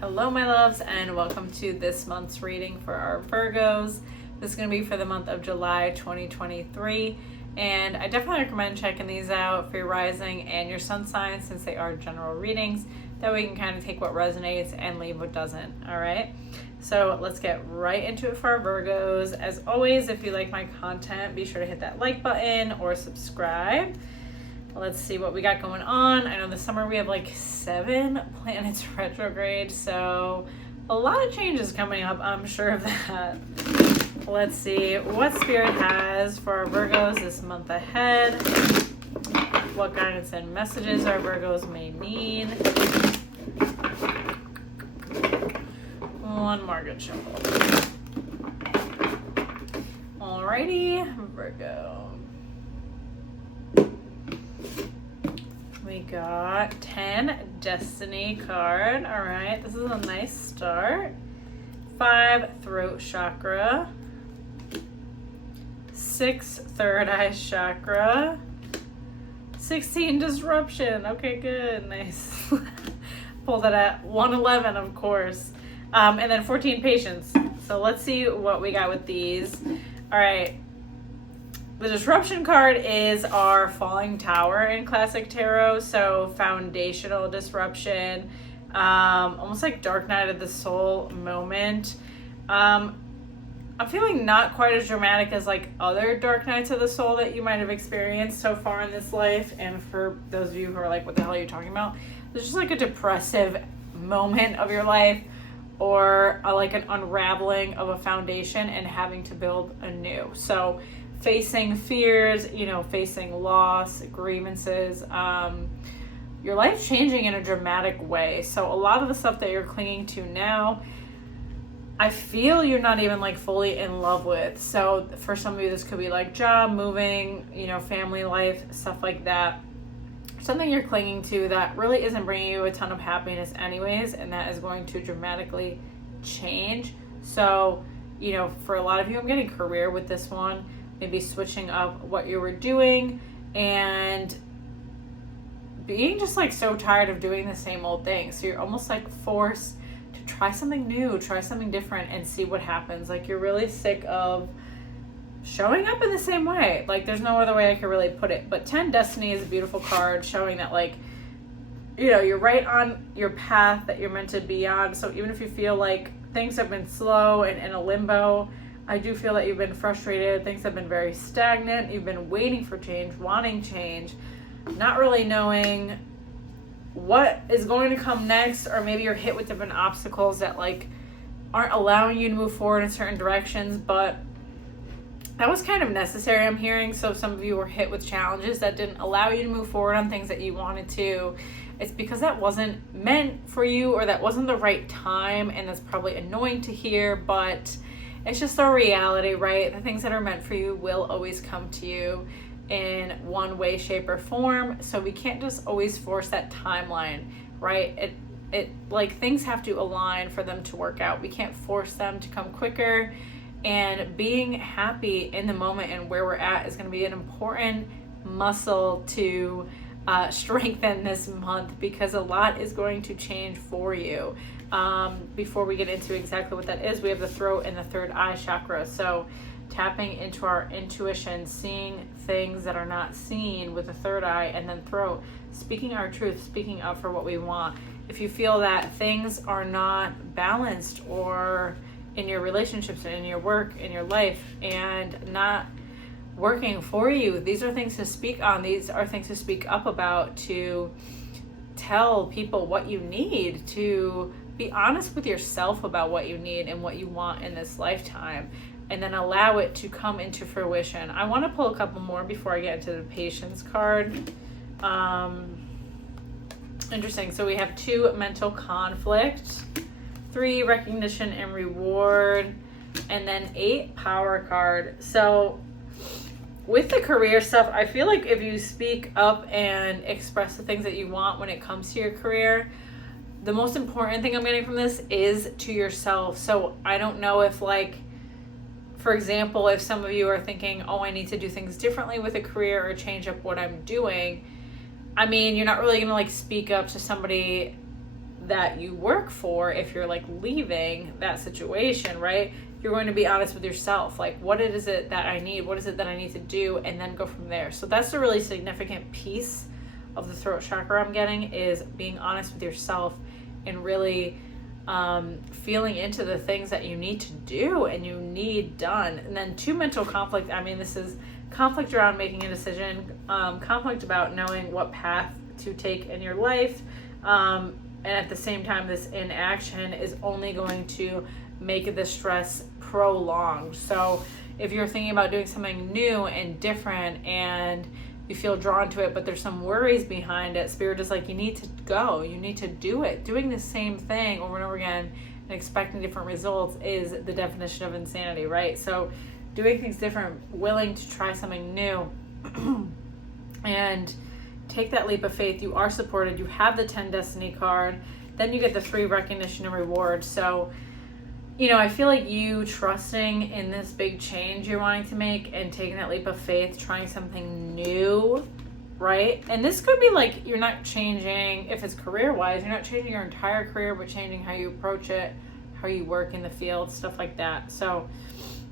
Hello my loves, and welcome to this month's reading for our Virgos. This is going to be for the month of July 2023, and I definitely recommend checking these out for your rising and your sun sign, since they are general readings. That way you can kind of take what resonates and leave what doesn't. All right, so let's get right into it for our Virgos. As always, if you like my content, be sure to hit that like button or subscribe. Let's see what we got going on. I know this summer we have like 7 planets retrograde, so a lot of changes coming up, I'm sure of that. Let's see what Spirit has for our Virgos this month ahead. What guidance and messages our Virgos may need. One more good shuffle. Alrighty, Virgo. We got 10 Destiny card. All right, this is a nice start. 5 Throat Chakra. 6 Third Eye Chakra. 16 Disruption. Okay, good, nice. Pulled it at 111, of course. And then 14 Patience. So let's see what we got with these. All right. The Disruption card is our Falling Tower in Classic Tarot, so foundational disruption, almost like Dark Night of the Soul moment. I'm feeling not quite as dramatic as like other Dark Nights of the Soul that you might have experienced so far in this life, and for those of you who are like, what the hell are you talking about? It's just like a depressive moment of your life, or like an unraveling of a foundation and having to build anew. So facing fears, facing loss, grievances, your life's changing in a dramatic way. So a lot of the stuff that you're clinging to now, I feel you're not even like fully in love with. So for some of you, this could be like job, moving, family life, stuff like that. Something you're clinging to that really isn't bringing you a ton of happiness anyways, and that is going to dramatically change. So, for a lot of you, I'm getting career with this one. Maybe switching up what you were doing and being just like so tired of doing the same old thing. So you're almost like forced to try something new, try something different, and see what happens. Like you're really sick of showing up in the same way. Like there's no other way I could really put it. But 10 Destiny is a beautiful card showing that like, you're right on your path that you're meant to be on. So even if you feel like things have been slow and in a limbo, I do feel that you've been frustrated. Things have been very stagnant. You've been waiting for change, wanting change, not really knowing what is going to come next, or maybe you're hit with different obstacles that like aren't allowing you to move forward in certain directions, but that was kind of necessary, I'm hearing. So some of you were hit with challenges that didn't allow you to move forward on things that you wanted to. It's because that wasn't meant for you, or that wasn't the right time, and that's probably annoying to hear, but it's just a reality, right? The things that are meant for you will always come to you in one way, shape, or form. So we can't just always force that timeline, right? It like things have to align for them to work out. We can't force them to come quicker. And being happy in the moment and where we're at is going to be an important muscle to strengthen this month, because a lot is going to change for you. Before we get into exactly what that is, we have the throat and the third eye chakra. So tapping into our intuition, seeing things that are not seen with the third eye, and then throat, speaking our truth, speaking up for what we want. If you feel that things are not balanced, or in your relationships and in your work, in your life, and not working for you, these are things to speak on. These are things to speak up about, to tell people what you need, to be honest with yourself about what you need and what you want in this lifetime, and then allow it to come into fruition. I want to pull a couple more before I get into the Patience card. Interesting. So we have 2 Mental Conflict, 3 Recognition and Reward, and then 8 Power card. So with the career stuff, I feel like if you speak up and express the things that you want when it comes to your career, the most important thing I'm getting from this is to yourself. So I don't know if, like, for example, if some of you are thinking, oh, I need to do things differently with a career or change up what I'm doing, I mean, you're not really going to like speak up to somebody that you work for, if you're like leaving that situation, right? You're going to be honest with yourself. Like, what is it that I need? What is it that I need to do? And then go from there. So that's a really significant piece of the throat chakra I'm getting, is being honest with yourself and really feeling into the things that you need to do and you need done. And then 2, mental conflict. I mean, this is conflict around making a decision, conflict about knowing what path to take in your life. And at the same time, this inaction is only going to make the stress prolonged. So if you're thinking about doing something new and different and you feel drawn to it, but there's some worries behind it, Spirit is like, you need to go, you need to do it. Doing the same thing over and over again and expecting different results is the definition of insanity, right? So doing things different, willing to try something new, and take that leap of faith. You are supported. You have the 10 Destiny card. Then you get the 3 recognition and reward. So, you know, I feel like you trusting in this big change you're wanting to make and taking that leap of faith, trying something new, right? And this could be like, you're not changing, if it's career-wise, you're not changing your entire career, but changing how you approach it, how you work in the field, stuff like that. So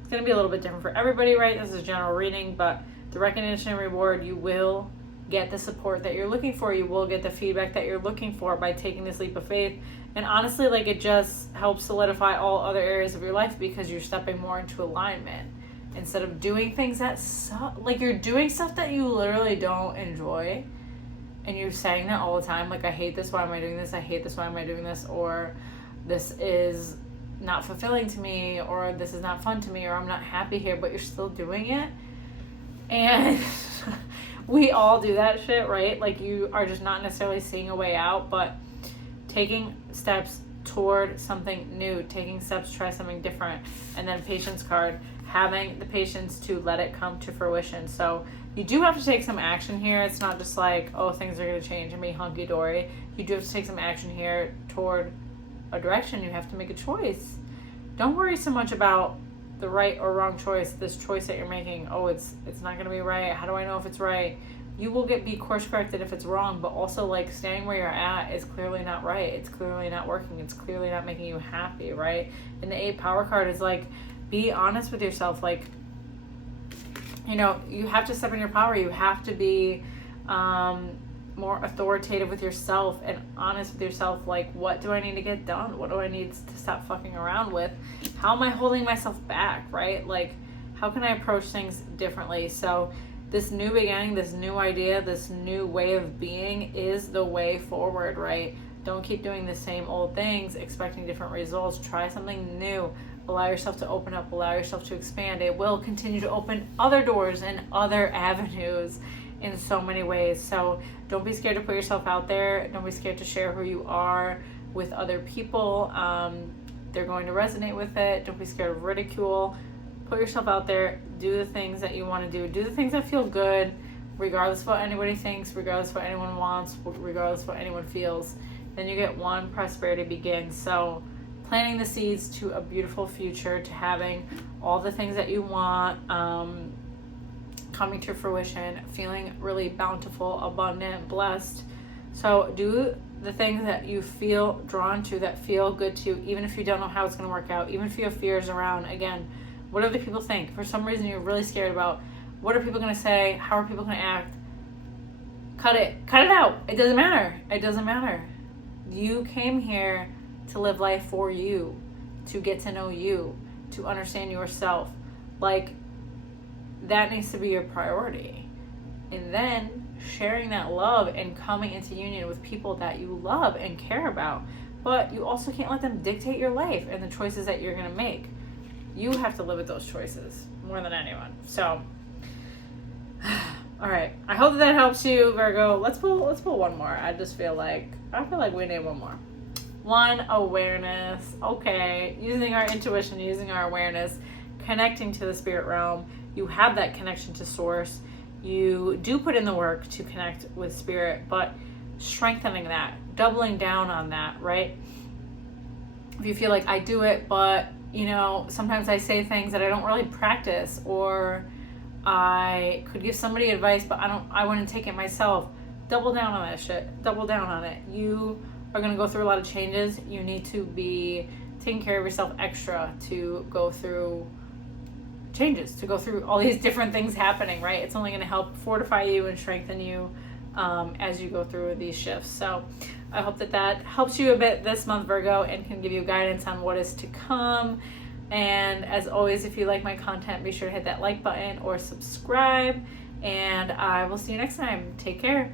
it's going to be a little bit different for everybody, right? This is a general reading, but the recognition and reward, you will get the support that you're looking for. You will get the feedback that you're looking for by taking this leap of faith. And honestly, like, it just helps solidify all other areas of your life because you're stepping more into alignment instead of doing things that like, you're doing stuff that you literally don't enjoy and you're saying that all the time, like, I hate this, why am I doing this? I hate this, why am I doing this? Or this is not fulfilling to me, or this is not fun to me, or I'm not happy here, but you're still doing it. And we all do that shit, right? Like, you are just not necessarily seeing a way out, but taking steps toward something new, taking steps to try something different. And then patience card, having the patience to let it come to fruition. So you do have to take some action here. It's not just like, oh, things are going to change and be hunky-dory. You do have to take some action here toward a direction. You have to make a choice. Don't worry so much about the right or wrong choice, this choice that you're making. Oh, it's not going to be right. How do I know if it's right? You will be course corrected if it's wrong, but also, like, staying where you're at is clearly not right. It's clearly not working. It's clearly not making you happy, right? And the 8 power card is like, be honest with yourself. Like, you know, you have to step in your power. You have to be more authoritative with yourself and honest with yourself. Like, what do I need to get done? What do I need to stop fucking around with? How am I holding myself back, right? Like, how can I approach things differently? So this new beginning, this new idea, this new way of being is the way forward, right? Don't keep doing the same old things, expecting different results. Try something new. Allow yourself to open up. Allow yourself to expand. It will continue to open other doors and other avenues in so many ways. So don't be scared to put yourself out there. Don't be scared to share who you are with other people. They're going to resonate with it. Don't be scared of ridicule. Put yourself out there. Do the things that you want to do. Do the things that feel good, regardless of what anybody thinks, regardless of what anyone wants, regardless of what anyone feels. Then you get 1, prosperity begins. So planting the seeds to a beautiful future, to having all the things that you want coming to fruition, feeling really bountiful, abundant, blessed. So do the things that you feel drawn to, that feel good to you, even if you don't know how it's going to work out, even if you have fears around, again, what do other people think? For some reason, you're really scared about what are people going to say? How are people going to act? Cut it out. It doesn't matter. It doesn't matter. You came here to live life for you, to get to know you, to understand yourself. Like, that needs to be your priority. And then sharing that love and coming into union with people that you love and care about. But you also can't let them dictate your life and the choices that you're going to make. You have to live with those choices more than anyone. So, all right. I hope that helps you, Virgo. Let's pull one more. I feel like we need one more. 1, awareness. Okay. Using our intuition, using our awareness, connecting to the spirit realm. You have that connection to source. You do put in the work to connect with spirit, but strengthening that, doubling down on that, right? If you feel like, I do it, but, you know, sometimes I say things that I don't really practice, or I could give somebody advice, but I wouldn't take it myself. Double down on that shit. Double down on it. You are going to go through a lot of changes, you need to be taking care of yourself extra to go through changes, to go through all these different things happening, right? It's only going to help fortify you and strengthen you as you go through these shifts. So I hope that helps you a bit this month, Virgo, and can give you guidance on what is to come. And as always, if you like my content, be sure to hit that like button or subscribe, and I will see you next time. Take care.